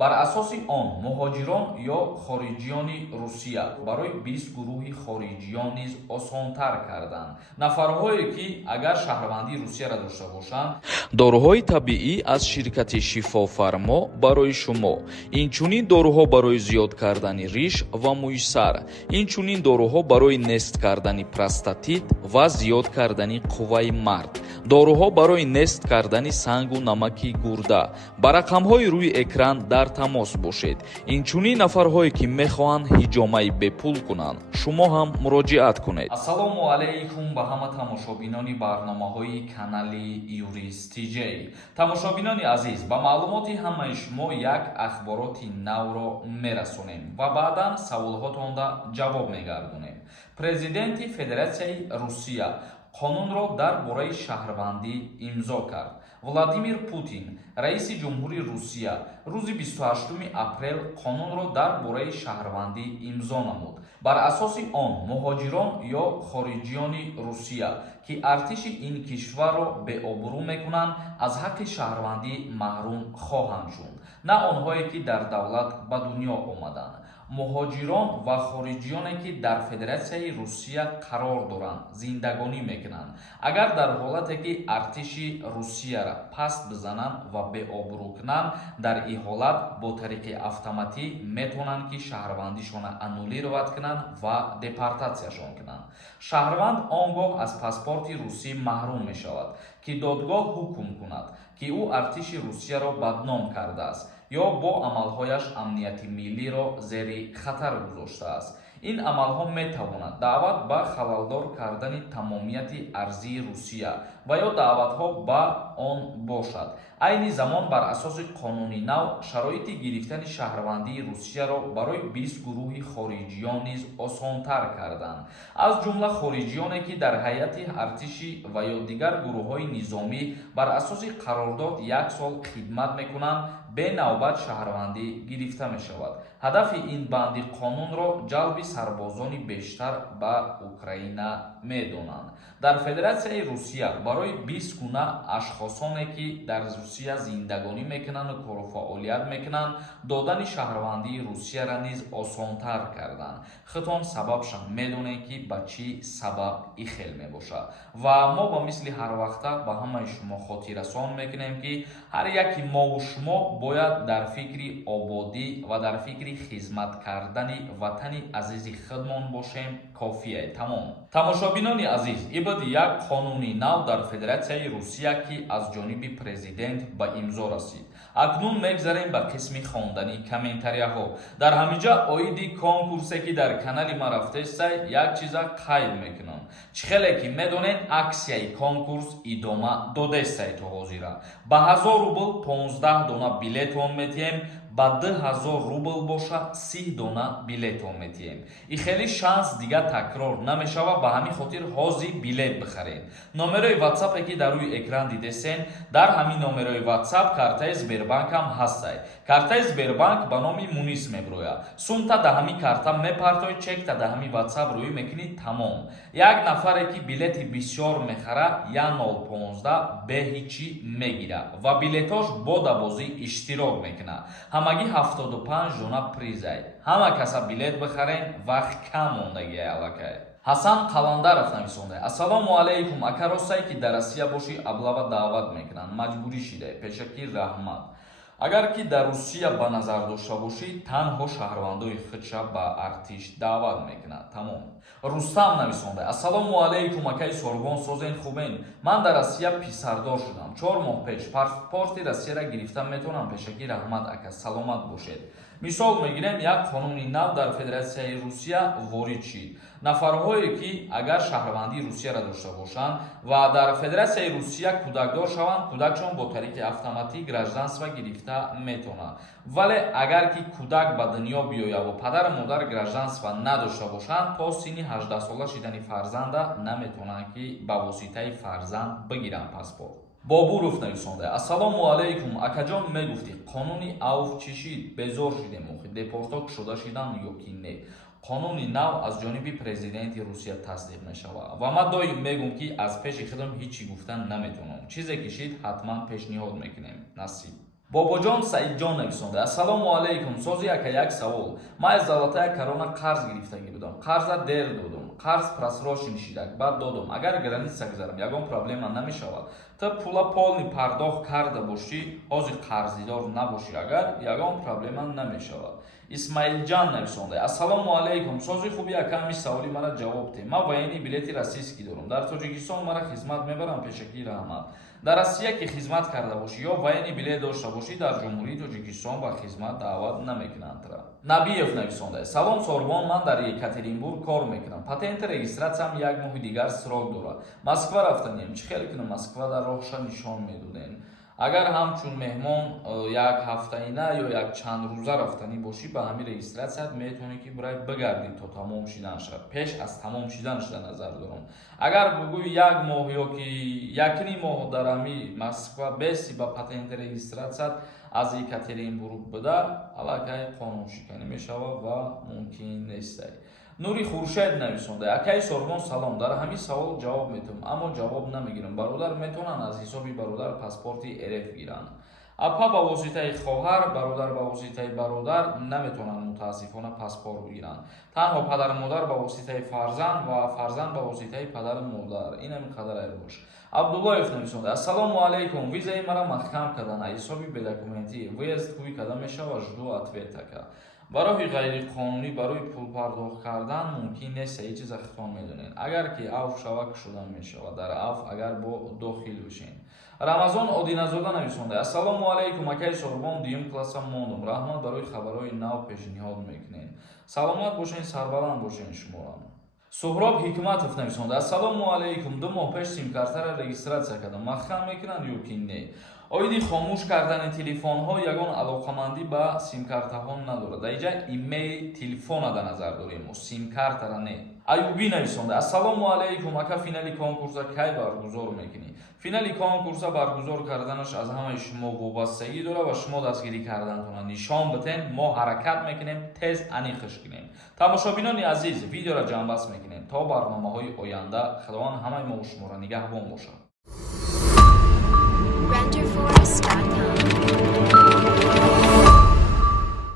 бар асоси он муҳоҷирон ё хориҷиёни Русия барои 20 гурӯҳи хориҷиён низ осонтар карданд. Нафарҳое ки агар шаҳрвандии Русияро дошта бошанд, доруҳои табиӣ аз ширкати Шифофармо барои шумо, инчунин доруҳо барои зиёд кардани риш ва мӯи сар, инчунин доруҳо барои нест кардани простатит ва зиёд кардани қувваи мард, доруҳо барои нест кардани сангу намаки гурда. Ба рақамҳои рӯи экран дар тамос бошед. Инчунин нафарҳое ки мехоҳанд ҳиҷомаи бепул кунанд, шумо ҳам муроҷиат кунед. Ассалому алайкум ба ҳама тамошобинони барномаҳои канали Юрист TJ. Тамошобинони азиз, ба маълумоти ҳамаи шумо як ахбороти навро мерасонем ва баъдан саволҳотонро ҷавоб мегардонем. Президенти Федератсияи Русия қонунро дар бораи шаҳрвандӣ имзо кард. Владимир Путин, раиси ҷумҳури Русия, рӯзи 28 апрел қонунро дар бораи шаҳрвандӣ имзо намуд. Бар асоси он муҳоҷирон ё хориҷиёни Русия, ки артиши ин кишварро беобрӯ мекунанд, аз ҳаққи шаҳрвандӣ маҳрум хоҳанд шуд, на онҳое ки дар давлат ба дунё омаданд. муҳоҷирон ва хориҷиёне ки дар Федератсияи Русия қарор доранд, зиндагонӣ мекунанд. Агар дар ҳолате ки артиши Русияра паст бизананд ва беобрӯ кунанд, дар ин ҳолат бо тариқи автоматӣ метавонанд ки шаҳрвандишона аннулировать кунанд ва депортатсияшон кунанд. Шаҳрванд он гоҳ аз паспорти русӣ маҳрум мешавад, ки додгоҳ ҳукм кунад, ки ӯ артиши Русияро бадном кардааст ё бо амалҳояш амнияти миллиро зери хатар гузоштааст. ин амалҳо метавонад даъват ба халалдор кардани тамомияти арзии Русия ва ё даъватҳо ба он бошад. айни замон бар асоси қонуни нав шароити гирифтани шаҳрвандии Русияро барои 20 гурӯҳи хориҷиён низ осонтар карданд. аз ҷумла хориҷиёне ки дар ҳайати артиши ва ё дигар гурӯҳҳои низомӣ бар асоси қарордод 1 сол хидмат мекунанд, бенавбат шаҳрвандӣ гирифта мешавад. ҳадафи ин банди қонунро ҷалби сарбозони бештар ба Украина медонанд. дар Федератсияи Русия барои 20 гуна ашхосоне ки дар Русия зиндагонӣ мекунанд ва кору фаъолият мекунанд, додани шаҳрвандии Русияра низ осонтар карданд. хитон сабабшон медонем ки ба чӣ сабаб ихел мебошад. ва мо ба мисли ҳар вақта ба ҳамаи шумо хотиррасон мекунем ки ҳар яки мову шумо бояд дар фикри ободӣ ва дар фикри хизмат кардани ватани азизи худмон бошем. кофия тамом. тамошобинони азиз, ибади як қонуни нав дар Федератсияи Русия ки аз ҷониби президент ба имзо расид. акнун мегзарем ба қисми хондани комментарияҳо. дар ҳамиҷа оиди конкурсе ки дар канали ма рафтестай, як чиза қайд мекунам. чӣ хеле ки медонед, аксияи конкурс идома додестай то ҳозира. ба 1000 рубл 15 дона билетон метиҳем, ба 2000 рубл боша 30 дона билетон метиҳем. и хеле шанс дига такрор намешава, ба ҳамин хотир ҳозир билет бихаред. номерои ватсапе ки дар рӯи экран дидесен, дар ҳамин номерои ватсап картаи Сбербанкам ҳастай. картаи Сбербанк ба номи Мунис меброяд. сумта да ҳамин карта мепартоед, чекта да ҳамин ватсап рӯӣ мекунед, тамом. як нафаре ки билети бисёр мехара 1015 беҳичӣ мегира ва билетош бо дабозӣ иштирок мекуна. ҳамагӣ 75 дона призай. ҳама каса билет бихарен, вақт кам мондагиай аллакай. ҳасан қаландаров нависонда: ассалому алайкум, ака ростае ки дар Россия бошӣ аблава даъват мекунанд, маҷбурӣ шидаи, пешакӣ раҳмат. агар ки дар Русия ба назар дошта бошӣ, танҳо шаҳрвандои худша ба артиш даъват мекунад, тамом. рустам нависонда: ассалому алайкум, акаи сорбон созен хубен. ман дар Россия писардор шудам. 4 моҳ пеш паспорти Россияра гирифта метавонам, пешакӣ раҳмат ака, саломат бошед. мисол мегирем, як қонуни нав дар Федератсияи Русия ворид шид. нафарҳое ки агар шаҳрвандии Русияра дошта бошанд ва дар Федератсияи Русия кӯдакдор шаванд, кӯдакшон бо тариқи автоматик гражданство гирифта метавонанд. вале агар ки кӯдак ба дунё биёяд ва падару модар гражданство надошта бошанд, то синни 18 сола шидани фарзанда наметавонанд ки ба воситаи фарзанд бигиранд паспорт. бобуров нависонда: ассалому алайкум, акаҷон мегуфтӣ қонуни авф чӣ шид? безор шидем, охи депортот шуда шиданд ё ки не. қонуни нав аз ҷониби президенти Русия тасдиқ мешавад ва ман доим мегӯм ки аз пеши худам ҳичи гуфтан наметавонам. чизе ки шид ҳатман пешниҳод мекунем. насиб. бобоҷон саидҷон нависонда: ассалому алайкум, сози ака, як савол. ман аз давлатаи корона қарз гирифтагӣ будам. қарза дер додум. қарз просрочен шидак, баъд додум. агар граница гузарам, ягон проблема намешавад. ту пула полни пардохт карда бошӣ, ҳозир қарзидор набошӣ, агар ягон проблема намешавад. исмаилҷан нависонда: ассалому алайкум, сози хуби ака, ҳамин саволи мара ҷавоб де. ман военӣ билети российский дорам. дар тоҷикистон мара хизмат мебарам, пешакӣ раҳмат. дар Россия ки хизмат карда бошӣ ё военӣ билет дошта бошӣ, дар ҷумҳурии Тоҷикистон ба хизмат даъват намекунанд. Набиев нависонда: салом Сорбон, ман дар Екатеринбург кор мекунам. Патенти регистратсиям як моҳи дигар срок дорад. Москва рафтанем. чӣ хел кунам? Москва дар роҳша нишон медодем. агар ҳамчун меҳмон як ҳафтаина ё як чанд рӯза рафтанӣ бошӣ, ба ҳамин регистратсият метавонӣ ки бурай бигардӣ то тамом шидан шавад. пеш аз тамом шиданаш дар назар дорам. агар бугӯи як моҳ ё ки якни моҳ дар ҳамин Москва беси ба патенти регистратсият аз Екатеринбург буда, аллакай қонуншиканӣ мешавад ва мумкин нест. нури хуршед нависонда: акаи Сорбон салом, дар ҳамин савол ҷавоб метавонам, аммо ҷавоб намегирам. бародар метавонанд аз ҳисоби бародар паспорти РФ гиранд. апа ба воситаи хоҳар, бародар ба воситаи бародар наметавонанд мутаассифона паспорт бигиранд. танҳо падару модар ба воситаи фарзанд ва фарзанд ба воситаи падару модар. ин ҳамин қадар айбош. абдуллоев нависонда: ассалому алайкум, визаи мара маҳкам кардан, аз ҳисоби бедокументӣ выезд кӯи када мешавад? жду ответ ака. барои ғайриқонунӣ барои пул пардохт кардан мумкин нест. ҳеҷ чиза хитон медонед. агар ки авф шава шуда мешавад. дар авф агар бо дохил бишен. рамазон одиназода нависонда: ассалому алайкум, акаи Сорбон, дуюм класса мондум. раҳмат барои хабарҳои нав пешниҳод мекунед. саломат бошен, сарбаланд бошен шуморам. суҳроб ҳикматов нависонда: ассалому алайкум, 2 моҳ пеш симкартара регистратсия кардам. маҳкам мекунанд ё ки не? оиди хомӯш кардани телефонҳо ягон алоқамандӣ ба симкартаҳо надорад. дар инҷа имейл телефона дар назар дорем, симкартара не. аюбӣ нависонда: ассалому алайкум, ака финали конкурса кай баргузор мекунӣ? финали конкурса баргузор карданаш аз ҳамаи шумо вобастагӣ дорад ва шумо дастгирӣ кардантона нишон битен, мо ҳаракат мекунем, тез аниқш кунем. тамошобинони азиз, видеоро ҷамъбаст мекунем. то барномаҳои оянда, худованд ҳамаи мо шуморо нигаҳбон бошад. RenderForest.com